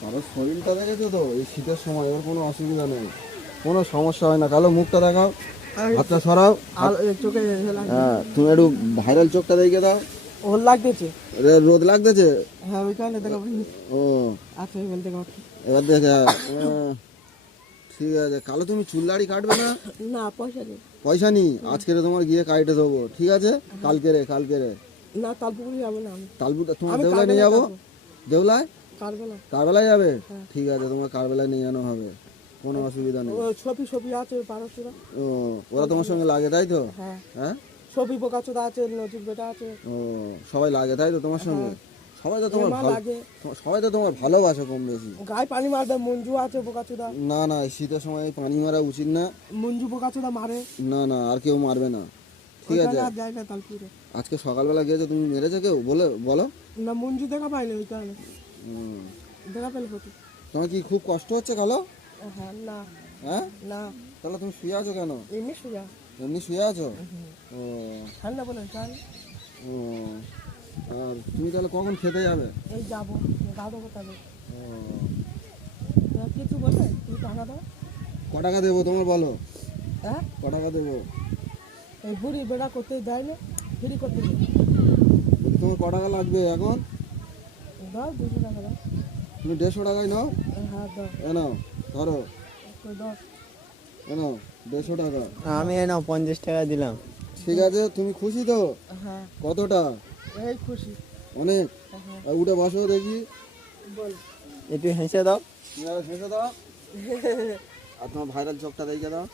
কারো শরীরটা দেখেছো তো, এই শীতের সময় এর কোনো অসুবিধা নেই, কোনো সমস্যা হয় না। কালো মুখটা দেখাও, হাতটা সরাও। চোখে লাগছে। হ্যাঁ, তুমি একটু ভাইরাল চোখটা দেখে দাও। ওর লাগতেছে। রোদ লাগতেছে। হ্যাঁ ওই কারণে দেখাবো। ও আচ্ছা এবার দেখাবো। এবার দেখে ঠিক আছে। কালো তুমি চুল দাড়ি কাটবে না? না পয়সা নেই। পয়সা নেই, আজকে তোমার গিয়ে কাটে দেবো, ঠিক আছে? কালকে রে। না তালপুকুরি যাবো না আমি। তালপুরটা তোমার আমি দেউলায় নিয়ে যাবো। দেউলায় কাটবো না। কারবেলায় যাবে? হ্যাঁ। ঠিক আছে, তোমার কারবেলায় নিয়ে জানো হবে, কোনো অসুবিধা নেই। ও ছবি ছবি আছে পাড়াচোরা। ও ওরা তোমার সঙ্গে লাগে তাই তো? হ্যাঁ হ্যাঁ। ছবি বোকাচোদা আছে, নজির বেটা আছে। ও সবাই লাগে তাই তো তোমার সঙ্গে? সবাই তো তোমার এমা ভালো, লাগে। সবাই তো তোমার ভালোবাসে কম বেশি। গায়ে পানি মারবে, মঞ্জু আছে বোকাচোদা। না না, এই শীতের সময় এই পানি মারা উচিত না। মঞ্জু বোকাচোদা মারে। না না, আর কেউ মারবে না, ঠিক আছে? আর যায় না তালপুরে। আজকে সকালবেলা গিয়েছো, তুমি মেরেছো কেউ বলো? না মঞ্জু দেখা পাইনি ওই কারণে। হুম। দেখা পেলে হতো। তোমার কি খুব কষ্ট হচ্ছে কালো? হ্যাঁ না হ্যাঁ, না তাহলে তুমি শুয়ে আছো কেন? এমনি শুয়া। এমনি শুয়ে আছো? ও ঠান্ডা বলে কারণ ও, আর তুমি তাহলে কখন খেতে যাবে? এই যাবো দাদা কোথাবে। ও, কিছু বলবে তুমি টাকা দাও। ক টাকা দেবো তোমার বলো? হ্যাঁ ক টাকা দেবো? এই বুড়ি বেড়া করতে দেয় না, ফ্রি করতে দেয়। বলি, তোমার ক টাকা লাগবে এখন? দাও 200 টাকা দাও। তুমি 150 টাকায় নাও। হ্যাঁ দাও। এ নাও, ধরো, দাও। এ নাও 150 টাকা। আমি এই নাও 50 টাকা দিলাম। ঠিক আছে, তুমি খুশি তো? হ্যাঁ কতটা? এই খুশি। অনেক। হ্যাঁ আর উঠে বসো দেখি। বল। একটু হেসে দাও, হেসে দাও। আর তোমার ভাইরাল চোখটা দেখে দাও।